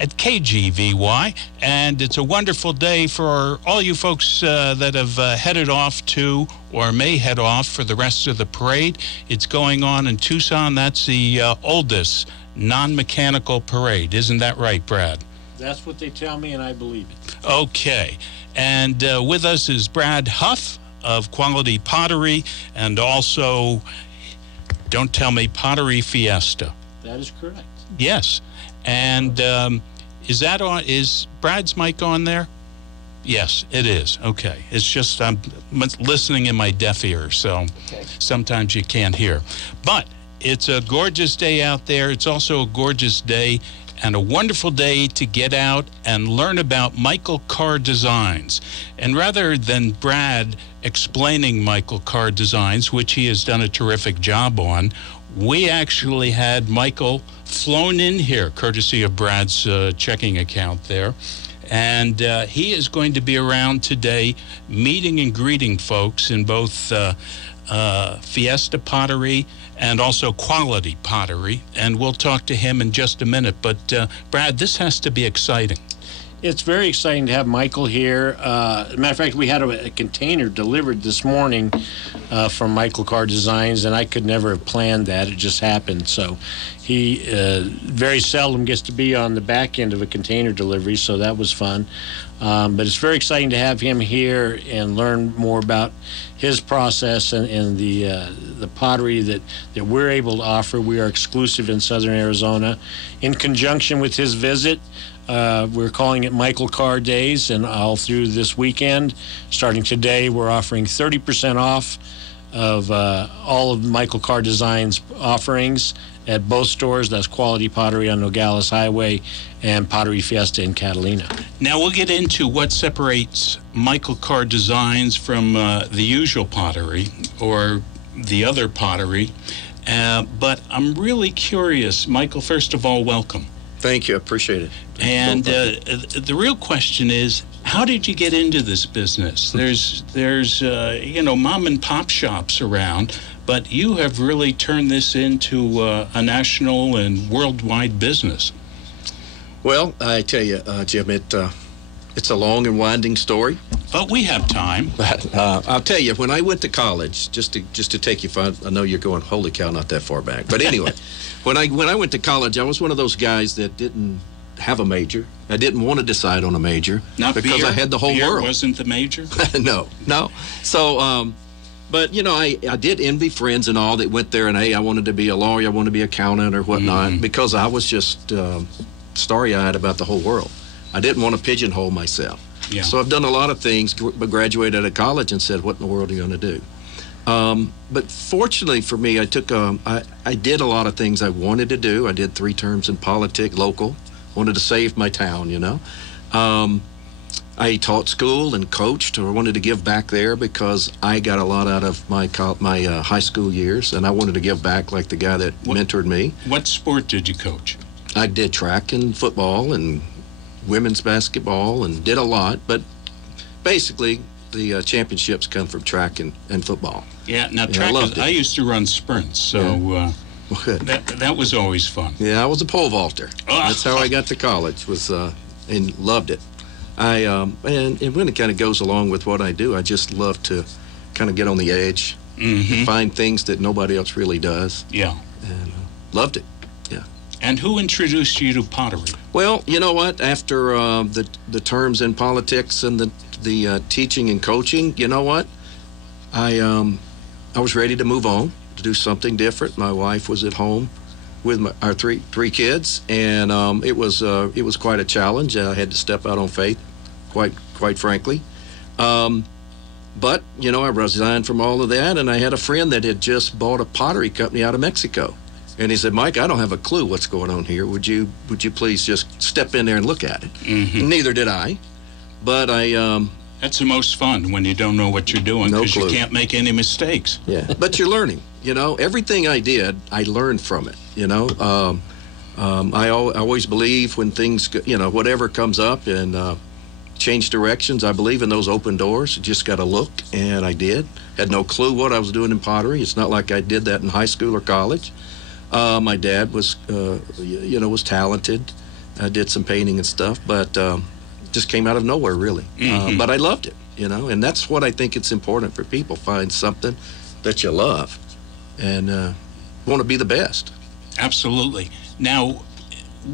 at KGVY, and it's a wonderful day for all you folks that have headed off to or may head off for the rest of the parade. It's going on in Tucson. That's the oldest non-mechanical parade. Isn't that right, Brad? That's what they tell me, and I believe it. Okay. And with us is Brad Huff of Quality Pottery, and also, don't tell me, Pottery Fiesta. That is correct. Yes. And is that on? Is Brad's mic on there? Yes, it is. Okay. It's just I'm listening in my deaf ear, so sometimes you can't hear. But it's a gorgeous day out there. It's also a gorgeous day and a wonderful day to get out and learn about Michael Carr Designs. And rather than Brad explaining Michael Carr Designs, which he has done a terrific job on, we actually had Michael flown in here, courtesy of Brad's checking account there. And he is going to be around today meeting and greeting folks in both Fiesta Pottery and also Quality Pottery, and we'll talk to him in just a minute. But, Brad, this has to be exciting. It's very exciting to have Michael here. As a matter of fact, we had a container delivered this morning from Michael Carr Designs, and I could never have planned that. It just happened. So he very seldom gets to be on the back end of a container delivery, so that was fun. But it's very exciting to have him here and learn more about his process and the pottery that we're able to offer. We are exclusive in Southern Arizona. In conjunction with his visit, we're calling it Michael Carr Days, and all through this weekend, starting today, we're offering 30% off of all of Michael Carr Designs offerings at both stores. That's Quality Pottery on Nogales Highway and Pottery Fiesta in Catalina. Now we'll get into what separates Michael Carr Designs from the usual pottery or the other pottery. But I'm really curious, Michael, first of all, welcome. Thank you. I appreciate it. And the real question is, how did you get into this business? There's mom and pop shops around, but you have really turned this into a national and worldwide business. Well, I tell you, Jim, it's a long and winding story. But we have time. But I'll tell you, when I went to college, just to take you far, I know you're going, holy cow, not that far back. But anyway, when I went to college, I was one of those guys that didn't have a major. I didn't want to decide on a major because beer? I had the whole Beer world. Wasn't the major? No. So, but I did envy friends and all that went there and, hey, I wanted to be a lawyer, I wanted to be an accountant or whatnot, because I was just starry-eyed about the whole world. I didn't want to pigeonhole myself. Yeah. So I've done a lot of things, but graduated out of college and said, what in the world are you going to do? But fortunately for me, I did a lot of things I wanted to do. I did 3 terms in politics, local, wanted to save my town, I taught school and coached, or wanted to give back there because I got a lot out of my high school years, and I wanted to give back like the guy that mentored me. What sport did you coach? I did track and football and women's basketball and did a lot, but basically the championships come from track and football. Yeah, now track I used to run sprints, so that was always fun. Yeah, I was a pole vaulter. That's how I got to college, and loved it. And when it kind of goes along with what I do, I just love to kind of get on the edge, find things that nobody else really does. Yeah. And loved it. Yeah. And who introduced you to pottery? Well, you know what? After the terms in politics and the teaching and coaching, you know what? I was ready to move on, to do something different. My wife was at home with our three kids, and it was quite a challenge. I had to step out on faith, quite frankly. But I resigned from all of that, and I had a friend that had just bought a pottery company out of Mexico. And he said, Mike, I don't have a clue what's going on here. Would you please just step in there and look at it? Mm-hmm. Neither did I. But that's the most fun, when you don't know what you're doing, because you can't make any mistakes. Yeah, but you're learning. Everything I did, I learned from it. I always believe when things, whatever comes up and change directions, I believe in those open doors. You just got to look, and I did. Had no clue what I was doing in pottery. It's not like I did that in high school or college. My dad was talented. I did some painting and stuff, but just came out of nowhere, really. But I loved it, and that's what I think it's important for people. Find something that you love and want to be the best. Absolutely. Now,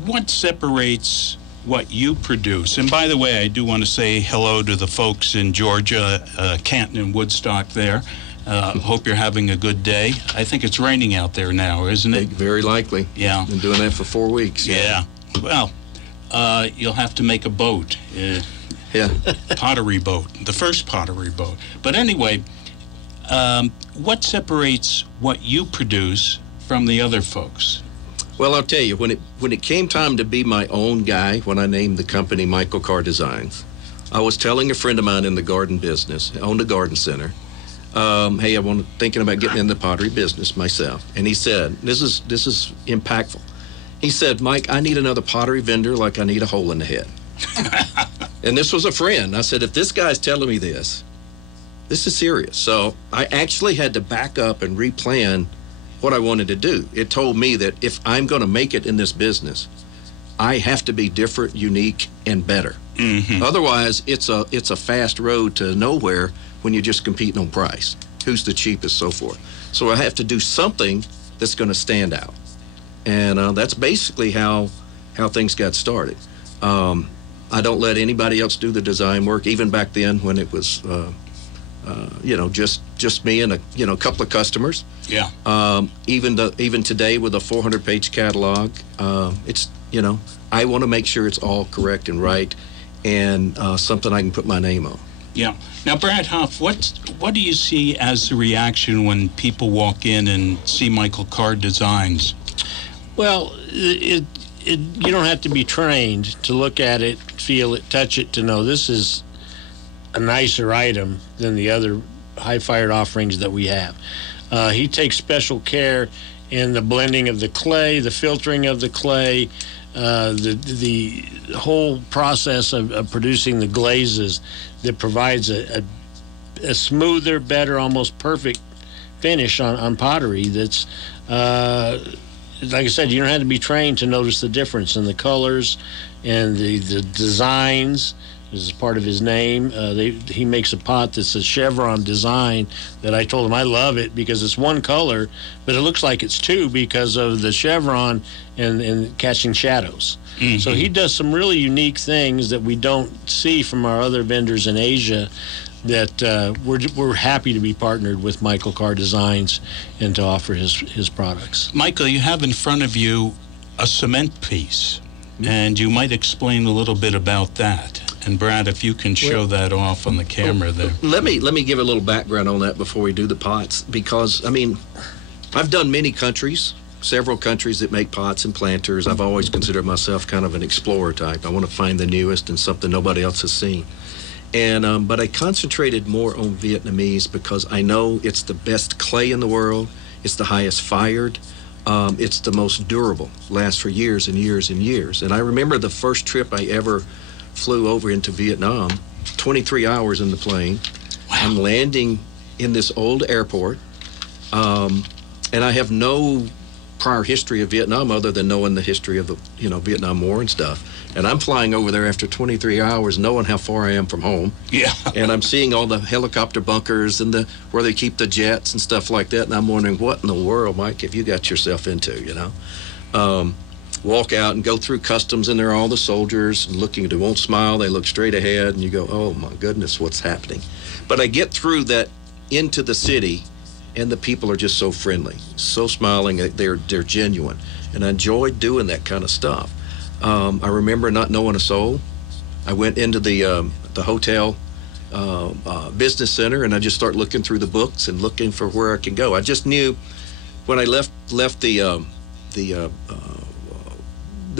what separates what you produce? And by the way, I do want to say hello to the folks in Georgia, Canton and Woodstock there. Hope you're having a good day. I think it's raining out there now, isn't it? Very likely. Yeah. Been doing that for 4 weeks. Yeah. Well, you'll have to make a boat. Yeah. Pottery boat. The first pottery boat. But anyway, what separates what you produce from the other folks? Well, I'll tell you, when it came time to be my own guy, when I named the company Michael Carr Designs, I was telling a friend of mine in the garden business, owned a garden center, hey, thinking about getting in the pottery business myself. And he said, this is impactful. He said, Mike, I need another pottery vendor like I need a hole in the head. And this was a friend. I said, if this guy's telling me this is serious. So I actually had to back up and replan what I wanted to do. It told me that if I'm going to make it in this business, I have to be different, unique, and better. Mm-hmm. Otherwise, it's a fast road to nowhere when you're just competing on price. Who's the cheapest, so forth. So I have to do something that's going to stand out. And that's basically how things got started. I don't let anybody else do the design work, even back then when it was, just me and a couple of customers. Yeah. Even today with a 400-page catalog, it's I want to make sure it's all correct and right, and something I can put my name on. Yeah. Now, Brad Huff, what do you see as the reaction when people walk in and see Michael Carr Designs? Well, you don't have to be trained to look at it, feel it, touch it to know this is a nicer item than the other high-fired offerings that we have. He takes special care in the blending of the clay, the filtering of the clay, the whole process of producing the glazes that provides a smoother, better, almost perfect finish on pottery that's like I said, you don't have to be trained to notice the difference in the colors and the designs. This is part of his name. He makes a pot that's a chevron design that I told him I love it because it's one color, but it looks like it's two because of the chevron and catching shadows. Mm-hmm. So he does some really unique things that we don't see from our other vendors in Asia that we're happy to be partnered with Michael Carr Designs and to offer his products. Michael, you have in front of you a cement piece, and you might explain a little bit about that. And Brad, if you can show that off on the camera there. Let me give a little background on that before we do the pots, because I've done many countries, several countries that make pots and planters. I've always considered myself kind of an explorer type. I want to find the newest and something nobody else has seen. And but I concentrated more on Vietnamese because I know it's the best clay in the world. It's the highest fired. It's the most durable. Lasts for years and years and years. And I remember the first trip I ever flew over into Vietnam, 23 hours in the plane. Wow. I'm landing in this old airport, and I have no prior history of Vietnam other than knowing the history of the Vietnam War and stuff. And I'm flying over there after 23 hours knowing how far I am from home. Yeah. And I'm seeing all the helicopter bunkers and where they keep the jets and stuff like that. And I'm wondering, what in the world, Mike, have you got yourself into, Walk out and go through customs, and there are all the soldiers looking. They won't smile. They look straight ahead, and you go, oh, my goodness, what's happening? But I get through that into the city, and the people are just so friendly, so smiling. They're genuine, and I enjoy doing that kind of stuff. I remember not knowing a soul. I went into the hotel business center, and I just start looking through the books and looking for where I can go. I just knew when I left the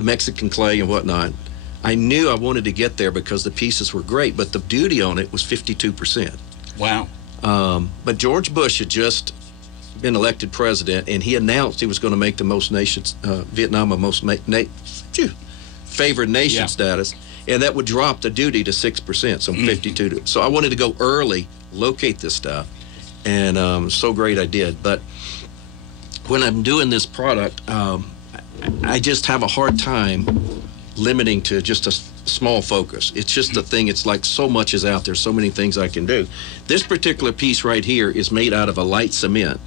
Mexican clay and whatnot, I knew I wanted to get there because the pieces were great, but the duty on it was 52%. Wow. But George Bush had just been elected president, and he announced he was going to make the most nations, Vietnam a most favored nation status, and that would drop the duty to 6%, so 52. So I wanted to go early, locate this stuff, and so great I did. But when I'm doing this product, I just have a hard time limiting to just a small focus. It's just a thing. It's like so much is out there, so many things I can do. This particular piece right here is made out of a light cement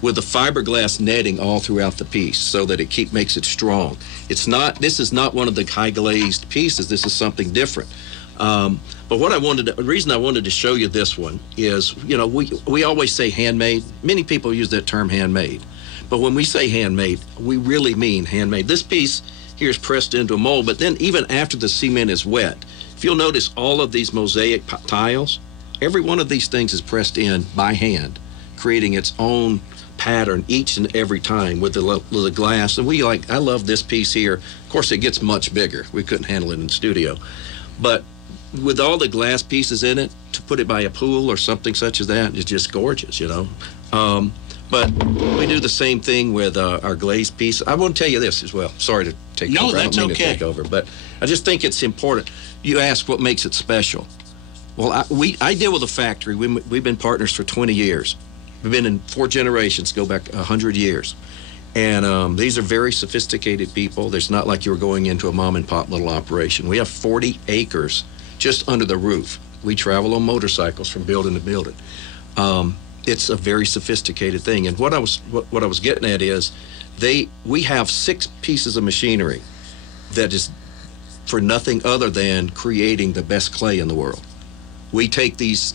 with a fiberglass netting all throughout the piece so that it makes it strong. This is not one of the high glazed pieces. This is something different. But the reason I wanted to show you this one is, we always say handmade. Many people use that term handmade. But when we say handmade, we really mean handmade. This piece here is pressed into a mold, but then even after the cement is wet, if you'll notice all of these mosaic tiles, every one of these things is pressed in by hand, creating its own pattern each and every time with the glass. And I love this piece here. Of course, it gets much bigger. We couldn't handle it in the studio. But with all the glass pieces in it, to put it by a pool or something such as that is just gorgeous, But we do the same thing with our glazed piece. I want to tell you this as well. Sorry to take over. No, that's I don't mean okay. to take over, but I just think it's important. You ask what makes it special. Well, I deal with a factory. We've been partners for 20 years. We've been in 4 generations, go back 100 years. And these are very sophisticated people. It's not like you're going into a mom and pop little operation. We have 40 acres just under the roof. We travel on motorcycles from building to building. It's a very sophisticated thing. And what I was getting at is we have 6 pieces of machinery that is for nothing other than creating the best clay in the world. We take this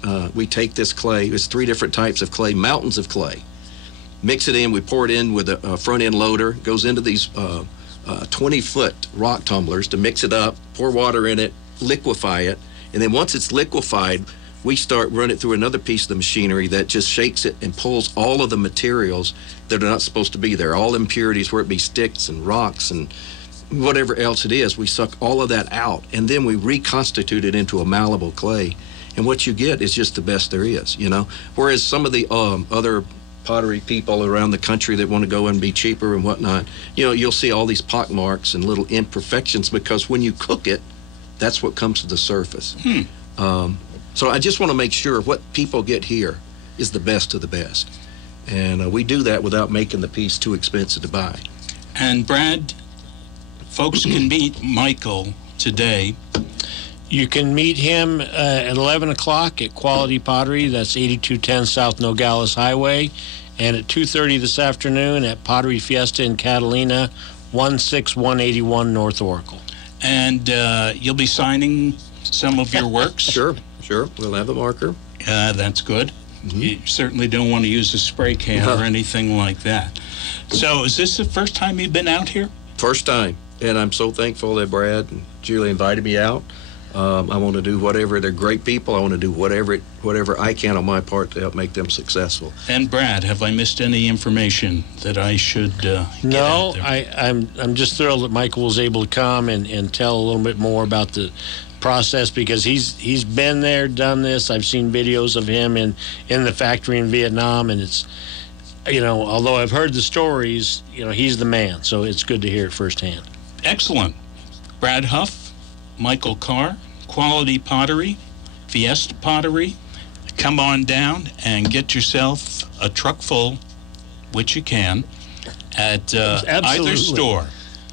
clay, there's 3 different types of clay, mountains of clay, mix it in, we pour it in with a front end loader, goes into these 20-foot rock tumblers to mix it up, pour water in it, liquefy it, and then once it's liquefied, we run it through another piece of the machinery that just shakes it and pulls all of the materials that are not supposed to be there, all impurities, where it be sticks and rocks and whatever else it is. We suck all of that out, and then we reconstitute it into a malleable clay. And what you get is just the best there is, Whereas some of the other pottery people around the country that want to go and be cheaper and whatnot, you'll see all these pock marks and little imperfections because when you cook it, that's what comes to the surface. So I just want to make sure what people get here is the best of the best. And we do that without making the piece too expensive to buy. And Brad, folks can meet Michael today. You can meet him at 11 o'clock at Quality Pottery. That's 8210 South Nogales Highway. And at 2:30 this afternoon at Pottery Fiesta in Catalina, 16181 North Oracle. And you'll be signing some of your works? Sure. We'll have a marker. That's good. Mm-hmm. You certainly don't want to use a spray can or anything like that. So is this the first time you've been out here? First time. And I'm so thankful that Brad and Julie invited me out. I want to do whatever. They're great people. I want to do whatever I can on my part to help make them successful. And Brad, have I missed any information that I should get No, out there? I'm just thrilled that Michael was able to come and tell a little bit more about the process because he's been there, done this. I've seen videos of him in the factory in Vietnam, and it's, although I've heard the stories, he's the man. So it's good to hear it firsthand. Excellent. Brad Huff, Michael Carr, Quality Pottery, Fiesta Pottery. Come on down and get yourself a truck full, which you can, at either store.